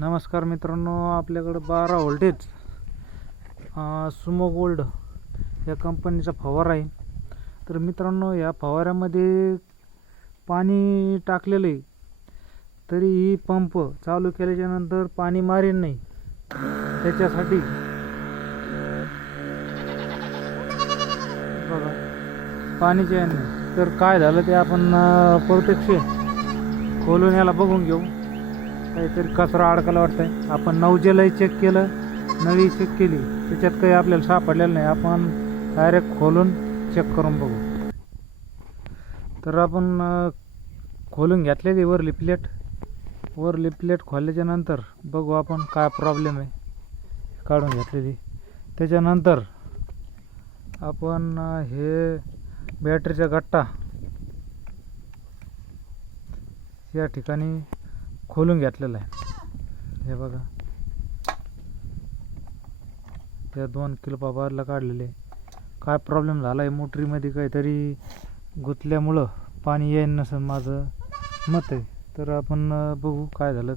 नमस्कार मित्रांनो, आपल्याकडे 12 व्होल्टेज सुमो गोल्ड या कंपनीचा फवारा आहे. तर मित्रांनो, या फवाऱ्यामध्ये पाणी टाकलेलं आहे तरीही पंप चालू केल्याच्या नंतर पाणी मारेन नाही. त्याच्यासाठी बघा पाणीचे आहे. तर काय झालं ते आपण प्रत्यक्ष खोलून याला बघून घेऊ. काहीतरी कचरा अडकला वाटतंय. आपण नवजेलही चेक केलं, नळी चेक केली, त्याच्यात काही आपल्याला सापडलेलं नाही. आपण डायरेक्ट खोलून चेक करून बघू. तर आपण खोलून घेतलेली वरली प्लेट खोलल्याच्या नंतर बघू आपण काय प्रॉब्लेम आहे. काढून घेतलेली त्याच्यानंतर आपण हे बॅटरीचा गट्टा या ठिकाणी खोलून घेतलेला आहे. हे बघा, या 2 किलो बारला काढलेले. काय प्रॉब्लेम झाला आहे मोटरीमध्ये, काहीतरी गुंतल्यामुळं पाणी येईन नसेल माझं मत आहे. तर आपण बघू काय झालं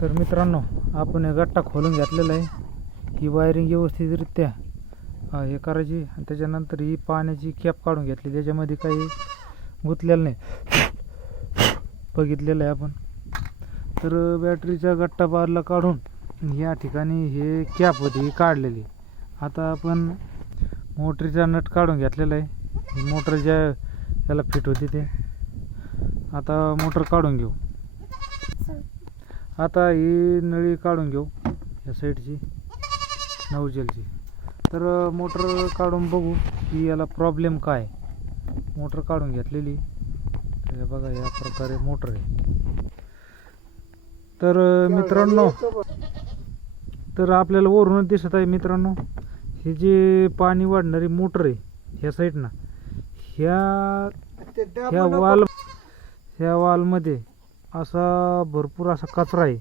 तर मित्रांनो, आपण हे गट्टा खोलून घेतलेला आहे. ही वायरिंग व्यवस्थितरित्या हे करायची आणि त्याच्यानंतर ही पाण्याची कॅप काढून घेतली. त्याच्यामध्ये काही गुंतलेलं नाही, बघितलेलं आहे आपण. तर बॅटरीचा गट्टा बारला काढून या ठिकाणी हे कॅप होती ही काढलेली. आता आपण मोटरीचा नट काढून घेतलेला आहे. ही मोटर ज्या याला फिट होती ते. आता मोटर काढून घेऊ. आता ही नळी काढून घेऊ या साईडची नवजेलची. तर मोटर काढून बघू की याला प्रॉब्लेम काय. मोटर काढून घेतलेली. हे बघा, या प्रकारे मोटर आहे. तर मित्रांनो, तर आपल्याला वरूनच दिसत आहे मित्रांनो, हे जे पाणी वाढणारी मोटर आहे ह्या साईडनं, ह्या वालमध्ये असा भरपूर असा कचरा आहे.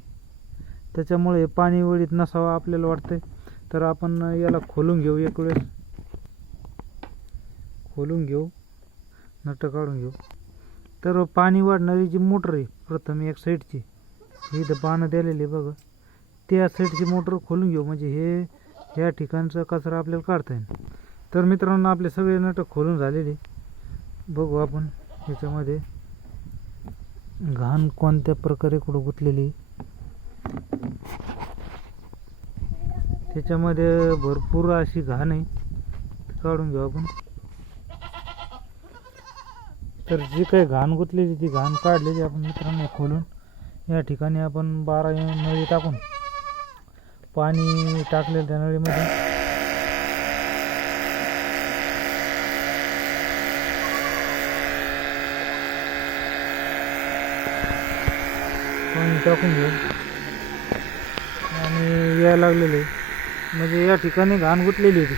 त्याच्यामुळे पाणी वळीत नसावं आपल्याला वाटतंय. तर आपण याला खोलून घेऊ, एक वेळेस खोलून घेऊ, नट काढून घेऊ. तर पाणी वाढणारी जी मोटर आहे प्रथम एक साईडची, ही इथं पानं द्यालेली बघा, त्या साईडची मोटर खोलून घेऊ. म्हणजे हे ह्या ठिकाणचा कचरा आपल्याला काढता येईल. तर मित्रांनो, आपले सगळे नट खोलून झालेले. बघू आपण ह्याच्यामध्ये घाण कोणत्या प्रकारे कुठं गुंतलेली. त्याच्यामध्ये भरपूर अशी घाण आहे, काढून घेऊ आपण. तर जी काही घाण गुंतलेली ती घाण काढलेली आपण मित्रांनो खोलून. या ठिकाणी आपण 12 नळी टाकून पाणी टाकलेलं त्या नळीमध्ये. पाणी टाकून घेऊ आणि यायला लागलेले. म्हणजे या ठिकाणी घाण गुंतलेली होती.